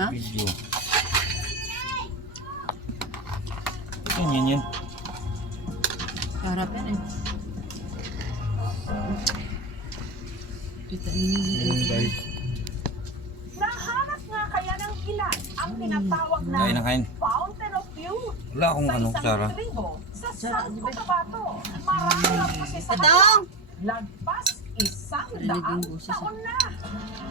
Ha? Video. Yan. Harap yan eh. Kita niyo. Bye. Nahanap nga kaya ng ilan ang tinatawag na Kain na kain. Fountain of Youth Wala akong sa ano, isang Sarah. tribo sa South Cotabato. Marami lang kasi sa Tatang! lagpas isang Narinig daang yung boses, taon na.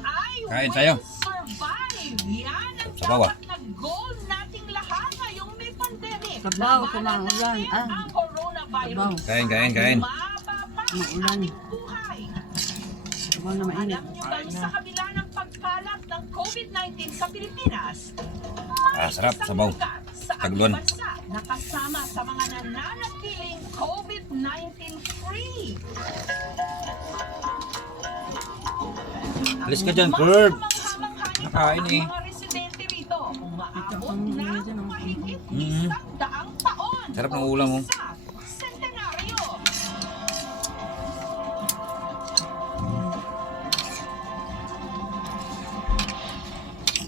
I Kain will tayo. survive. Yan ang Sa bawah. dapat na goal nating lahat ngayong may pandemic. Sabaw, Labanan kumaulan. natin Ah. ang coronavirus. Sabaw. Kain. Mababa ang Maulan. ating buhay. Sabaw na mainit. Alam nyo bang sa kabila ng pagkalat ng COVID-19 sa Pilipinas, may Sarap, isang sabaw. lugar sa ating Tagluan. bansa na kasama sa mga nananatiling COVID-19 free. Alis ka dyan, Mas Kurt. kamangha-mangha nito Nakain ang eh. mga residente rito. Umaabot Ito, na dyan, oh. mahigit Mm. 100 taon. Sarap ng o ulam, oh. isa, sentenaryo.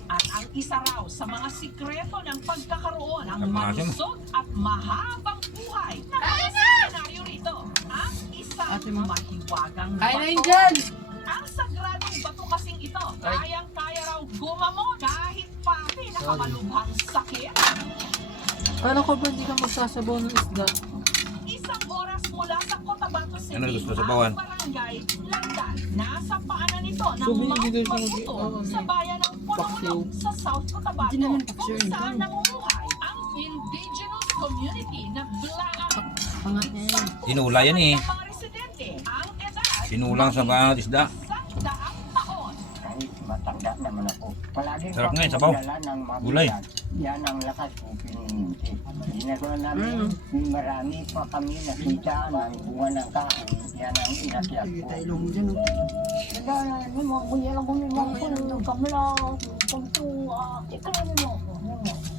At ang isa raw sa mga sikreto ng pagkakaroon ng Ang maasim. malusog at mahabang buhay na mga sentenaryo rito. Ang isang Ate mo. mahiwagang Kain na yun bato. dyan! Ang sagradong bato kasing ito, kayang-kaya raw gumamot kahit pa pinakamalubhang sakit. Paano ko ba hindi ka magsasabaw ng isda? Isang oras mula sa Cotabato City, Ano gusto sa bawan? ang barangay Landan. Nasa paanan nito ng So, Mount binigay daw siya Maputo mag- sa bayan ng Puno paksiw. sa South Cotabato, Hindi naman kung paksiw yun, saan tol. namumuhay ang indigenous community na Blaan. Pangat niya yan. Sinula yan eh. Ang mga residente, ang edad, Sinulang sa banat isda. 100 taon. Kahit matanda naman ako. Palagi Sarap ko nga yun, akong sabaw. dala ng mga Gulay. bigat. Yan ang lakas ko pininti. Ginagawa namin, marami pa kami nakita ng bunga ng kahoy. Yan ang inakyat Sige ko. tayo lang dyan. Oh. Nagana, ni mo, buya lang kami mga puno, kamlang, pagtuwa, ikaw ni mo,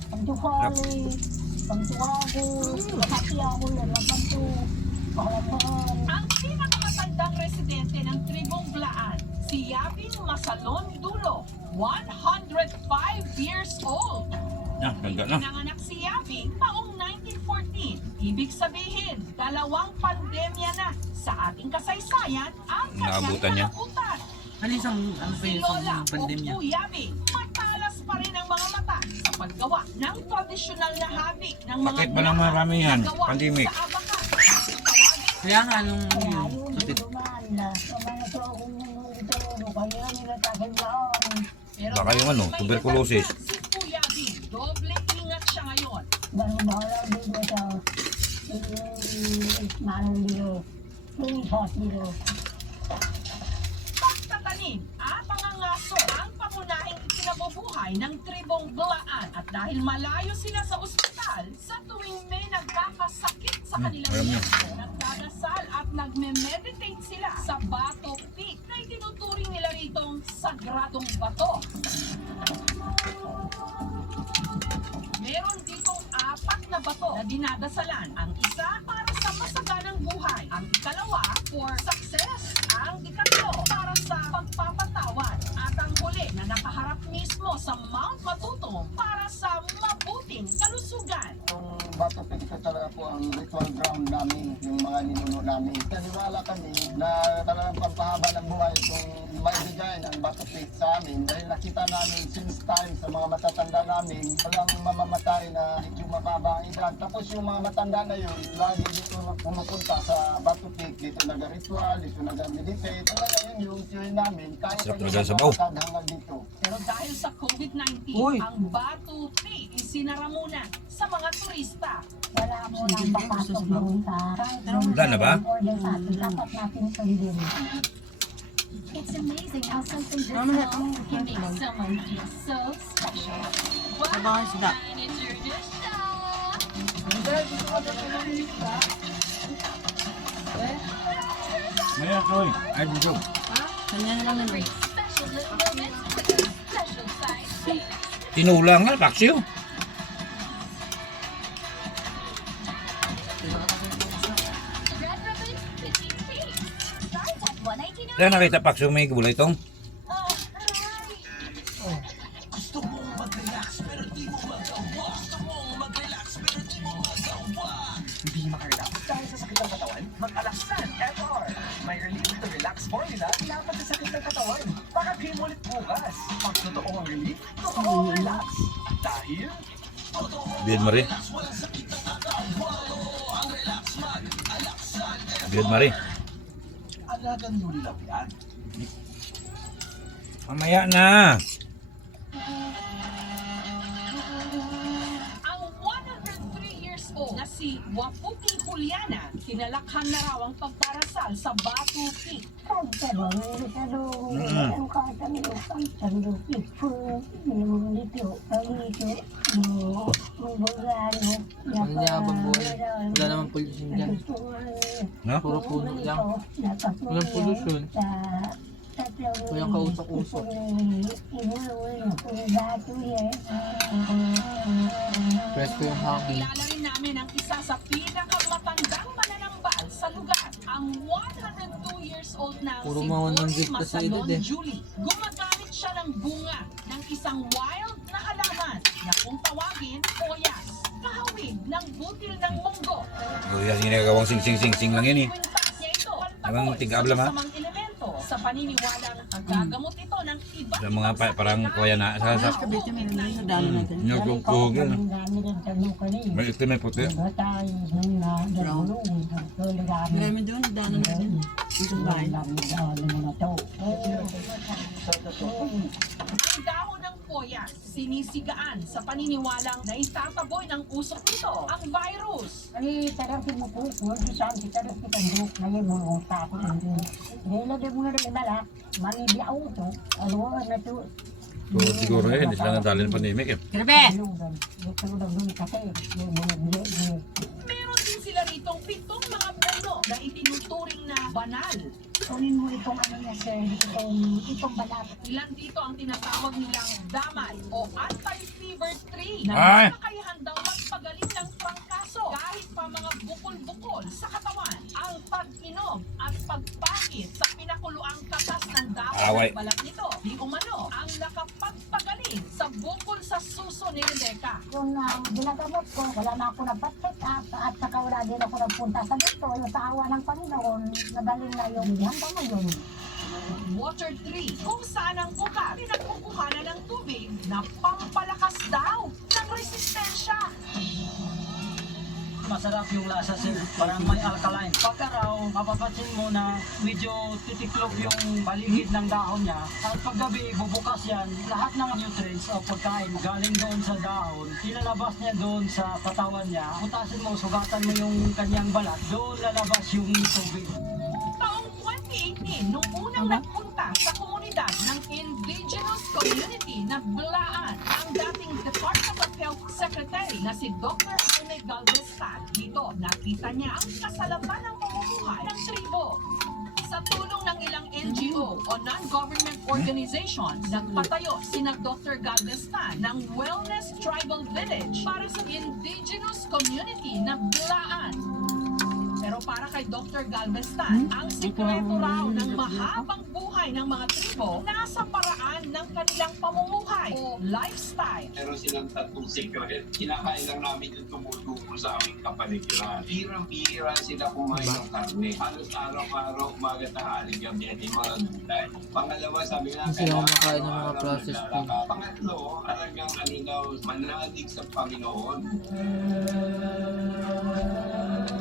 pagtukali, pagtuwago, kapati ako lang, pagtu, palaman. Ang pinakamatandang residente ng tribong Blaan, si Yabing Masalon Dulo, 105 years old. Yan, ganda na. Pinanganak si Yabing taong 1914. Ibig sabihin, 2 pandemya na sa ating kasaysayan ang Naabutan niya. naabutan. Ano isang, ano pa Si yung Lola isang pandemya? o Yabing, matalas pa rin ang mga mata sa paggawa ng tradisyonal na habik ng mga Bakit ba naman marami yan? na gawa Pandemic. sa abakan. Kaya nga nung Kaya yun, yun, sakit. dumaan na, sa mga tawag nito, kaya nila tagal lang. Pero Baka yung ano, may tuberculosis. edad na Si Kuya Bing, doble ingat siya ngayon. Bahala dito sa manong dito, yung sauce dito. Pagtatanim at pangangaso ang pangunahing ikinabubuhay ng tribong Blaan at dahil malayo sila sa ospital, sa tuwing may nagkakasakit sa kanilang alam niyo. miyembro, nagdadasal at nagme-meditate sila sa Bato Peak na itinuturing nila ritong sagradong bato. Meron ditong 4 na bato na dinadasalan. Ang isa para sa masaganang buhay. Ang ikalawa for success. Ang ikatlo para sa pagpapatawad. At ang huli na nakaharap mismo sa Mount Matutom para sa mabuting kalusugan. Yung Bato Peak ito talaga po ang ritual ground namin, yung mga ninuno namin. Naniwala kami na talagang pampahaba ng buhay kung maibigay ng Bato Peak sa amin. Dahil nakita namin since time sa mga matatanda namin, walang mamamatay na medyo mababa ang edad. Tapos yung mga matanda na yun, lagi dito pumupunta sa Bato Peak, dito nag-ritual, dito nag-meditate. Talaga yun yung tuwin namin, kahit Sarap kayo talaga ang sabaw. maglalakad hanggang dito. Pero dahil sa COVID-19, Uy. ang Bato Peak isinara muna sa mga turista. Wala mo Sige, nang gusto papasok sa doon sa Wala na ba? order sa atin. Dapat natin sundin. It's amazing how something this Mama, small can make someone feel so special. Sabaw ng isda. It's your dish. Maya, Troy. Ay, bujog. Kanya na lang naman. Special little moments with a special size cake. Tinula nga, paksiw. Red ribbon, 50 cake. Starts at $1.99. Kaya nakita paksiw may gulay itong. Gusto mo mag-alaksan FR. May relief to relax formula laban sa sakit ng katawan. Pakapihin mo ulit bukas. Pag totoo ang relief, totoo ang relax. Dahil Biyad Marie. Biyad Marie. alagang ulap yan. Mamaya na. Ang 103 years old na si Wapuki Juliana, kinalakhan na raw ang pagdarasal sa Batu Peak. Manyabang buhay. Wala naman pollution dyan. No? Puro puno lang. Walang pollution. Walang kausok-usok. Presko yung hangin. Kilala rin namin ang isa sa pinakamatandang mananambal sa lugar. Ang 102 years old na Puro si mga Boy nanggit ka sa Masalon edad eh. Julie. Gumagamit siya ng bunga ng isang wild na halaman na kung tawagin, koyas. Kahawig ng butil ng munggo. Kuya, ginagawang sing-sing-sing-sing lang yan eh. Kwintas niya ito, Abang pagtaboy tigablam, sa ha? masamang elemento sa paniniwalang gagamot ito ng iba't Sa mga parang kuya na sa nagkukuhog yan. May ito may puti. Marami doon, daanan na din. Itong bahay. Ang dahon ng koyas, sinisigaan sa paniniwalang na itataboy ng usok nito ang virus. Siguro eh, hindi sila nadali ng pandemic eh. Meron din sila ritong 7 mga puno na itinuturing na banal. Kunin mo itong ano niya sir, itong balat. Ilan dito ang tinatawag nilang damay o anti-fever tree na Ay! may kakayahan daw magpagaling ng trangkaso kahit pa mga bukol-bukol sa katawan. Ang pag-inom at pagpakit sa pinakuluang katas ng dahon Away. ng balat nito, di umano ang nakapagpagaling sa bukol sa suso ni Rebecca. Yung ginagamot ko, wala na ako nagpa-check up at saka wala din ako nagpunta sa doktor. Yung sa awa ng Panginoon, nagaling na yung hanggang ngayon. Water tree, kung saan ang ugat pinagkukuhanan ng tubig na pampalakas daw ng resistensya. Masarap yung lasa sir, parang may alkaline. Pagka raw, mapapansin mo na medyo titiklop yung paligid ng dahon niya. At paggabi, bubukas yan, lahat ng nutrients o pagkain galing doon sa dahon, ilalabas niya doon sa katawan niya. Putasin mo, sugatan mo yung kanyang balat, doon lalabas yung tubig. Taong 2018, nung unang nagpunta sa komunidad ng indigenous community na Blaan, ang dating Department of Health Secretary na si Dr. Jaime Galvez-Tan. Dito, nakita niya ang kasalatan ng pamumuhay ng tribo. Sa tulong ng ilang NGO o non-government organizations, nagpatayo sina Dr. Galvez-Tan ng Wellness Tribal Village para sa indigenous community na Blaan. Pero para kay Dr. Galvez-Tan, ang sikreto raw ng mahabang buhay ng mga tribo nasa paraan ng kanilang pamumuhay o lifestyle. Meron silang tatlong secret. Kinakain lang namin yung tumutubo sa aming kapaligiran. Pirang-pira sila kumain ng karne. Halos araw-araw, umaga, tanghali, gabi, at yung mga gulay. Pangalawa, sabi nga, Hindi sila kumakain ng mga araw-araw processed food. naglalaka. Pangatlo, talagang daw, manalig sa Panginoon.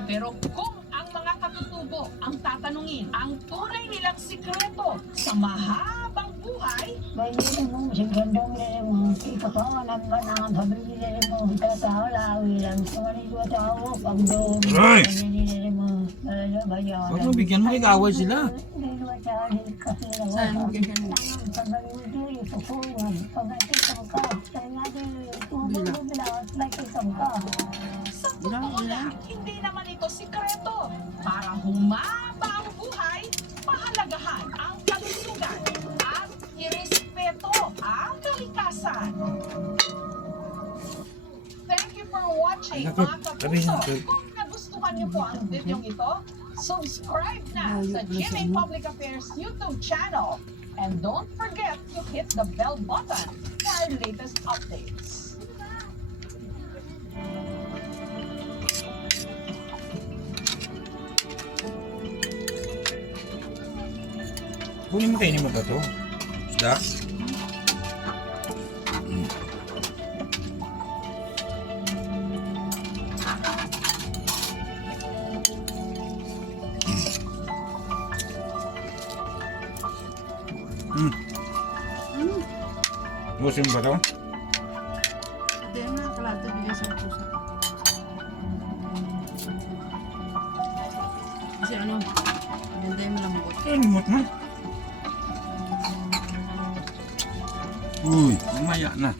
Pero kung ang mga katutubo ang tatanungin, ang tunay nilang sikreto sa mahabang buhay, May nilin mo, sigandong nilin mo, ipakawalan ba na ang pabili nilin mo, tatawalawi lang, kumanigwa tao, pagdoon, Ay! nilin mo, bayawan. Huwag mo bigyan mo, ikaaway sila. Saan mo ganyan? sa totoo lang, hindi naman ito sikreto. Para humaba ang buhay, pahalagahan ang kalusugan at irespeto ang kalikasan. Thank you for watching, mga kapuso. Kung nagustuhan niyo po ang video ito, subscribe na sa GMA Public Affairs YouTube channel. And don't forget to hit the bell button for our latest updates. Kunin mo kainin mo ba ito? Isda? Musim ba ito? Ito yung mga kalata bigay sa puso. Kasi ano, ganda yung malambot. Limot mo. Uy, mamaya na.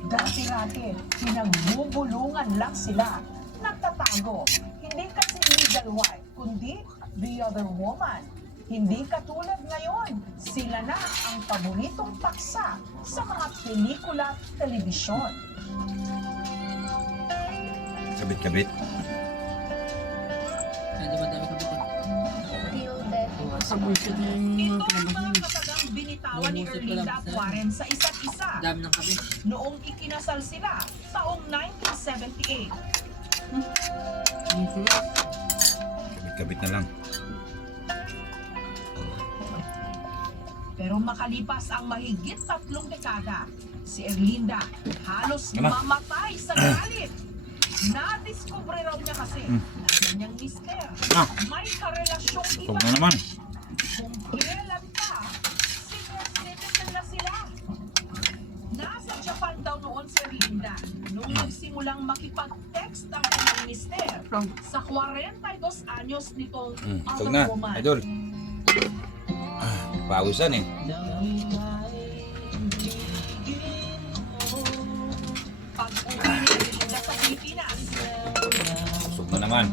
Dati-dati, pinagbubulungan lang sila. Nagtatago. Hindi kasi legal wife, kundi the other woman. Hindi katulad ngayon, sila na ang paboritong paksa sa mga pelikula at telebisyon. Kabit-kabit. Medyo madami ka ba? Feel that Sa bullshit niya yung Ito mga ang kalabas mga niya. katagang binitawan ni Bumusit ko Erlinda lang, at sir. Warren sa isa't isa Dami ng kape. noong ikinasal sila taong 1978. Kabit-kabit na lang. Pero makalipas ang mahigit 3 dekada, si Erlinda halos Ano? mamatay sa galit. Nadiskubre raw niya kasi na kanyang mister Ah. may karelasyong Ito iba. na naman. Kung kailan pa, senior citizen na sila. Nasa Japan daw noon si Erlinda nung nagsimulang makipag-text ang kanyang mister sa 42 anyos nitong Ito other na, woman. idol. Pawisan eh. Pag-uwi ni Erlinda sa Pilipinas, Busog na naman.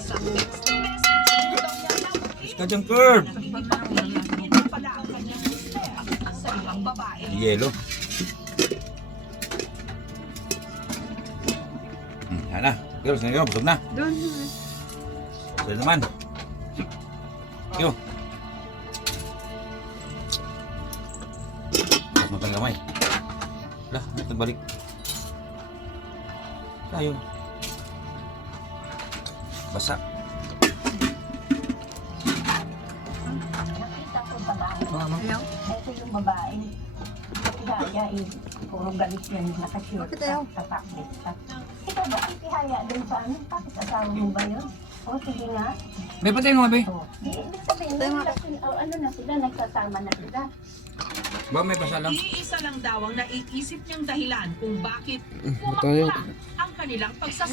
sa text message daw niya ng Ka dyan, Curb. nakikipag-ibigin na pala ang kanyang mister sa ibang babae. Yelo. Sana. Girls, ngayon, busog na. Doon. Busog naman. Yo. Bukas mo talaga, May. Lah, ito balik. Tayo. Basa. nakita ko sa bahay. Ayaw. Ito yung babae. Tihaya eh. Puro galit yan. Nakashoot Bakit ayaw? sa tablet. Ikaw ba tihaya dun sa amin? Bakit asawa mo ba yun? O sige nga. May patay mo, be. O, di ibig sabihin, ano na sila, nagsasama na sila. Ba, may basa lang. Iisa lang daw ang naiisip niyang dahilan kung bakit pumakla ang kanilang pagsasama.